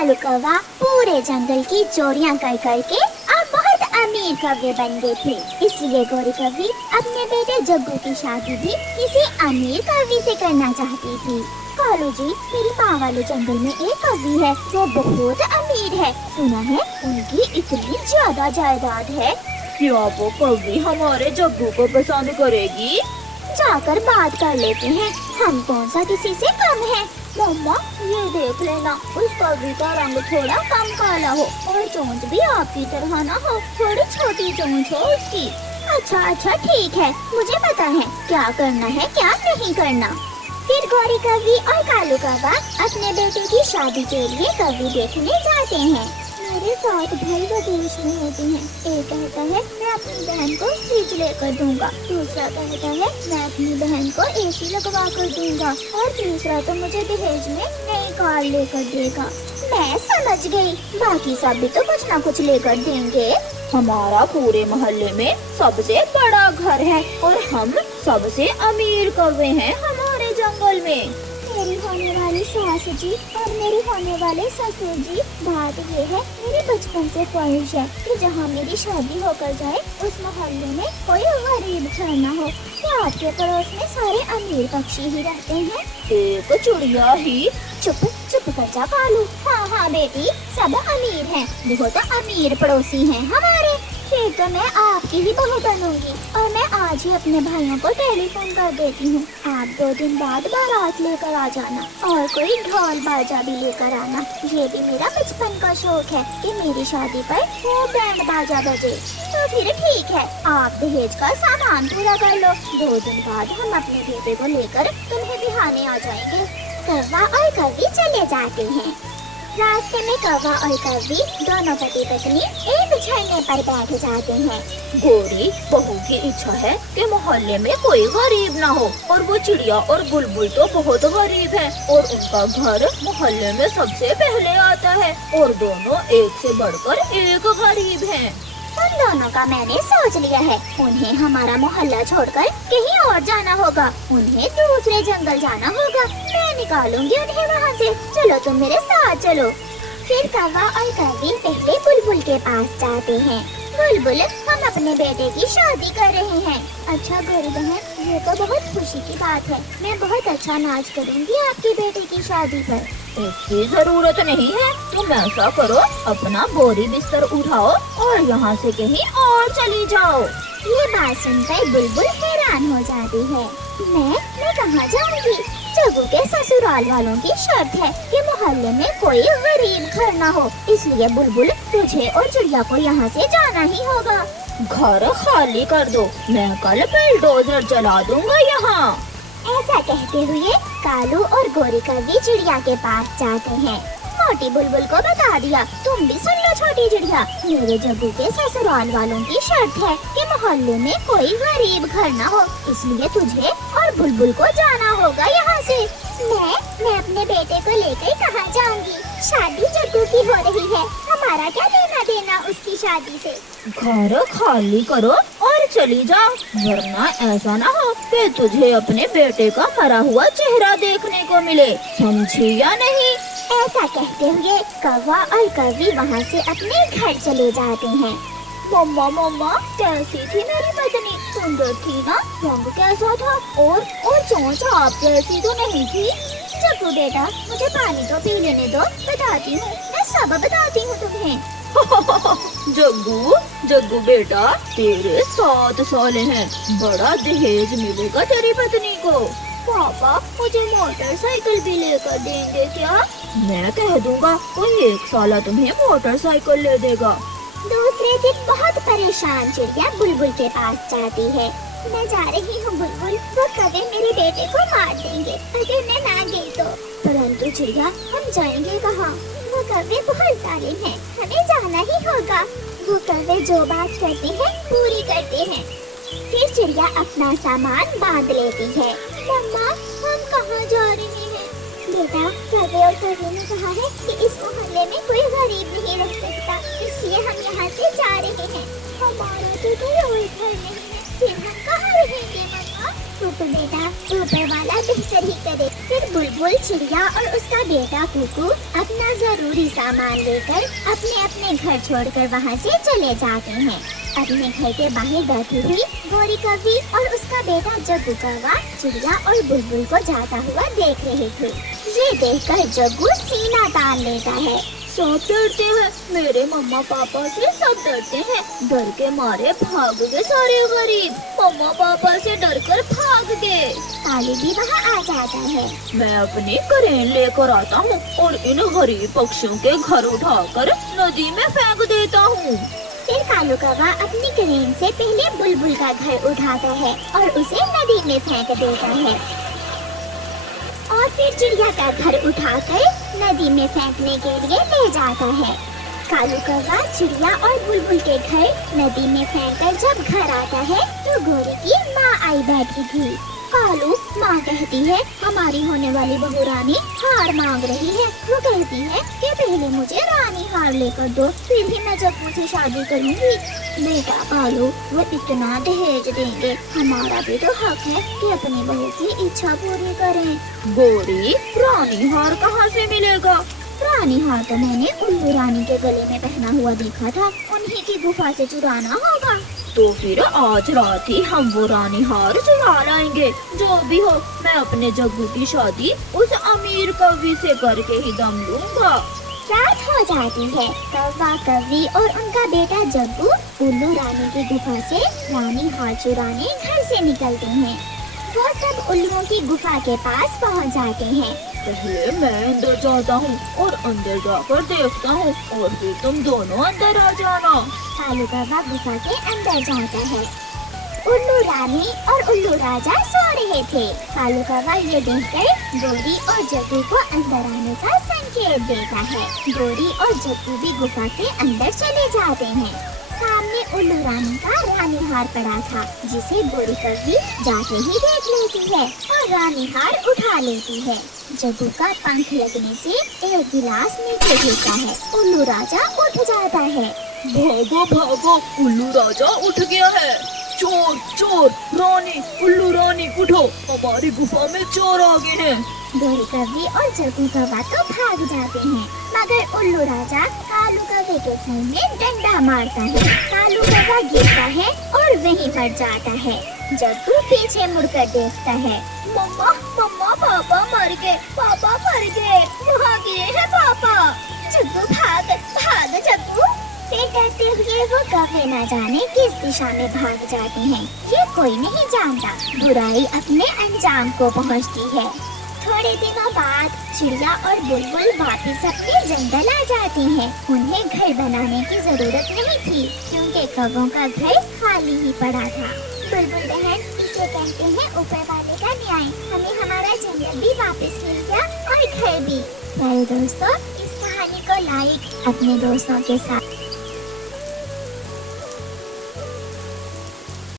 कालू कौवा पूरे जंगल की चोरियां कर करके अब बहुत अमीर कौवे बन गए थे। इसलिए गोरी कौवी अपने बेटे जग्गू की शादी भी किसी अमीर कौवी से करना चाहती थी। कालू जी, मेरी माँ वाले जंगल में एक कौवी है, वो बहुत अमीर है। सुना है उनकी इतनी ज्यादा जायदाद है। क्या वो कौवी हमारे जग्गू को पसंद करेगी? जाकर बात कर लेते हैं, हम कौन सा किसी से कम है। मम्मा, ये देख लेना, उस कौवी का रंग थोड़ा कम काला हो और चोंच भी आपकी तरह ना हो, थोड़ी छोटी चोंच हो उसकी। अच्छा अच्छा ठीक है, मुझे पता है क्या करना है क्या नहीं करना। फिर गोरी कौवी और कालू कौवा अपने बेटे की शादी के लिए कौवी देखने जाते हैं। मेरे 7 भाई विदेश में होते हैं। एक कहता है मैं अपनी बहन को फ्रिज लेकर दूंगा, दूसरा कहता है मैं अपनी बहन को एसी लगवा कर दूंगा और तीसरा तो मुझे दहेज में नई कार लेकर देगा। मैं समझ गई, बाकी सब भी तो कुछ ना कुछ लेकर देंगे। हमारा पूरे मोहल्ले में सबसे बड़ा घर है और हम सबसे अमीर कौवे हैं हमारे जंगल में। मेरी होने वाली सास जी और मेरे होने वाले ससुर जी, बात ये है मेरी बचपन से ख्वाहिश है कि जहाँ मेरी शादी होकर जाए उस मोहल्ले में कोई गरीब घर न हो। क्या आपके पड़ोस में सारे अमीर पक्षी ही रहते हैं? एक चिड़िया ही। चुप चुप कर जा कालू। हाँ हाँ बेटी, सब अमीर हैं, बहुत अमीर पड़ोसी हैं हमारे। फिर तो मैं आपकी ही बहू बनूंगी और मैं आज ही अपने भाइयों को टेलीफोन कर देती हूँ। आप 2 दिन बाद बारात लेकर आ जाना और कोई ढोल बाजा भी लेकर आना। ये भी मेरा बचपन का शौक है कि मेरी शादी पर वो बैंड बाजा बजे। तो फिर ठीक है, आप दहेज का सामान पूरा कर लो। 2 दिन बाद हम अपने बेटे को लेकर तुम्हें बिहाने आ जाएंगे। कौवा और कौवी चले जाते हैं। रास्ते में कौवा और कौवी दोनों पति पत्नी एक झरने पर बैठ जाते हैं। गोरी बहू की इच्छा है कि मोहल्ले में कोई गरीब ना हो और वो चिड़िया और बुलबुल तो बहुत गरीब है और उनका घर मोहल्ले में सबसे पहले आता है और दोनों एक से बढ़कर एक गरीब हैं। उन दोनों का मैंने सोच लिया है, उन्हें हमारा मोहल्ला छोड़कर कहीं और जाना होगा, उन्हें दूसरे जंगल जाना होगा। मैं निकालूंगी उन्हें वहाँ से। चलो तुम मेरे साथ चलो। फिर कौवा और कौवी पहले बुलबुल के पास जाते हैं। बुलबुल, हम अपने बेटे की शादी कर रहे हैं। अच्छा गोरी बहन, ये तो बहुत खुशी की बात है। मैं बहुत अच्छा नाच करूँगी आपके बेटे की शादी पर। इसकी जरूरत नहीं है, तुम ऐसा करो, अपना बोरी बिस्तर उठाओ और यहाँ से कहीं और चली जाओ। ये बात सुनकर बुलबुल हैरान हो जाती है। मैं कहाँ जाऊँगी? जग्गू के ससुराल वालों की शर्त है कि मोहल्ले में कोई गरीब घर न हो, इसलिए बुलबुल तुझे और चिड़िया को यहाँ से जाना ही होगा। घर खाली कर दो, मैं कल बुलडोजर चला दूंगा यहाँ। ऐसा कहते हुए कालू और गोरी कौवी चिड़िया के पास जाते हैं। मोटी बुलबुल को बता दिया, तुम भी सुन लो छोटी चिड़िया, मेरे जग्गू के ससुराल वालों की शर्त है कि मोहल्ले में कोई गरीब घर न हो, इसलिए तुझे और बुलबुल को जाना होगा यहाँ से। मैं अपने बेटे को लेकर कहाँ जाऊँगी? शादी जग्गू की हो रही है, हमारा क्या लेना देना उसकी शादी से। घर खाली करो और चली जा, वरना ऐसा ना हो कि तुझे अपने बेटे का मरा हुआ चेहरा देखने को मिले, समझी या नहीं? ऐसा कहते हुए कौवा और कौवी वहाँ से अपने घर चले जाते हैं। मम्मा मम्मा, कैसी थी मेरी पत्नी? सुंदर थी ना? रंग कैसा था? और चोंच आप जैसी तो नहीं थी? जग्गू बेटा, मुझे पानी तो पी लेने दो, बताती हूँ, मैं सब बताती हूँ तुम्हें। जग्गू बेटा, तेरे 7 साल हैं, बड़ा दहेज मिलेगा तेरी पत्नी को। पापा, मुझे मोटरसाइकिल भी लेकर देंगे क्या? मैं कह दूंगा, कोई 1 साल तुम्हें मोटरसाइकिल ले देगा। दूसरे दिन बहुत परेशान चिड़िया बुलबुल के पास जाती है। मैं जा रही हूँ बुलबुल, वो कौवे मेरे बेटे को मार देंगे अगर मैं ना गई तो। परंतु चिड़िया, हम जाएंगे कहाँ? वो कौवे बहुत जालिम हैं, हमें जाना ही होगा। वो कौवे जो बात करते हैं पूरी करते हैं। फिर चिड़िया अपना सामान बांध लेती है। मम्मा, हम कहाँ जा रहे हैं? बेटा, कौवे और कौवे ने कहा है कि इस मोहल्ले में कोई गरीब नहीं रह सकता, इसलिए हम यहाँ से जा रहे हैं। हमारा तो कोई और घर नहीं है, फिर हम कहाँ रहेंगे मम्मा? चुप तो बेटा ऊपर वाला बेहतर ही करे। फिर बुलबुल, चिड़िया और उसका बेटा कुकू अपना जरूरी सामान लेकर अपने अपने घर छोड़कर वहाँ से चले जाते हैं। अपने घर के बाहर बैठी हुई गोरी कौवी और उसका बेटा जग्गू कौवा चिड़िया और बुलबुल को जाता हुआ देख रहे थे। ये देखकर जग्गू सीना तान लेता है। सब डरते हैं, मेरे मम्मा पापा से सब डरते हैं। डर के मारे भाग गए सारे गरीब, मम्मा पापा से डरकर भाग गए। कालू भी वहाँ आ जाता है। मैं अपनी करेन लेकर आता हूँ और इन गरीब पक्षियों के घर उठाकर नदी में फेंक देता हूँ। फिर कालू कौवा अपनी करेन से पहले बुलबुल का घर उठाता है और उसे नदी में फेंक देता है और फिर चिड़िया का घर उठाकर नदी में फेंकने के लिए ले जाता है। कालू कौवा चिड़िया और बुलबुल के घर नदी में फेंककर जब घर आता है तो गोरी की माँ आई बैठी थी। कालू, माँ कहती है हमारी होने वाली बहू रानी हार मांग रही है। वो कहती है कि पहले मुझे रानी हार लेकर दो, फिर ही मैं जग्गू से शादी करूंगी। बेटा कालू, वो इतना दहेज देंगे, हमारा भी तो हक है कि अपनी बहू की इच्छा पूरी करें। गोरी, रानी हार कहाँ से मिलेगा? रानी हार तो मैंने उल्लू रानी के गले में पहना हुआ देखा था, उन्हीं की गुफा से चुराना होगा। तो फिर आज रात ही हम वो रानी हार चुरा लाएंगे। जो भी हो, मैं अपने जग्गू की शादी उस अमीर कवि से करके ही दम लूंगा। रात हो जाती है। कौवा, कवि और उनका बेटा जग्गू उल्लू रानी की गुफा से रानी हार चुराने घर से निकलते हैं। वो सब उल्लुओं की गुफा के पास पहुंच जाते हैं। पहले मैं अंदर जाता हूँ और अंदर जाकर देखता हूँ और फिर तुम दोनों अंदर आ जाना। कालू कौवा गुफा के अंदर जाता है। उल्लू रानी और उल्लू राजा सो रहे थे। कालू कौवा ये देखकर गोरी और जग्गू को अंदर आने का संकेत देता है। गोरी और जग्गू भी गुफा के अंदर चले जाते हैं। सामने उल्लू रानी का रानी हार पड़ा था, जिसे गोरी कौवी जाते ही देख लेती है और रानी हार उठा लेती है। जग्गू का पंख लगने से एक गिलास नीचे गिरता है। उल्लू राजा उठ जाता है। भागो भागो, उल्लू राजा उठ गया है। चोर चोर, रानी, उल्लू रानी उठो, हमारी गुफा में चोर आ गए हैं। गोरी कौवी और जग्गू कौवा तो भाग जाते हैं, मगर उल्लू राजा कालू कौवे के सर में डंडा मारता है। कालू कौवा गिरता है और वहीं पर जाता है। जग्गू पीछे मुड़कर देखता है। मम्मा मम्मा, पापा मर गए, पापा मर गए, वहाँ गिरे हैं पापा। जग्गू भाग भाग जग्गू। फिर डरते हुए वो कौवे न जाने किस दिशा में भाग जाते हैं। ये कोई नहीं जानता, बुराई अपने अंजाम को पहुँचती है। थोड़े दिनों बाद चिड़िया और बुलबुल वापस अपने जंगल आ जाते हैं। उन्हें घर बनाने की जरूरत नहीं थी, क्योंकि कौवों का घर खाली ही पड़ा था। बुलबुल बहन, इसे कहते हैं ऊपर वाले का न्याय। हमें हमारा जंगल भी वापस मिल गया और घर भी। प्यारे दोस्तों, इस कहानी को लाइक, अपने दोस्तों के साथ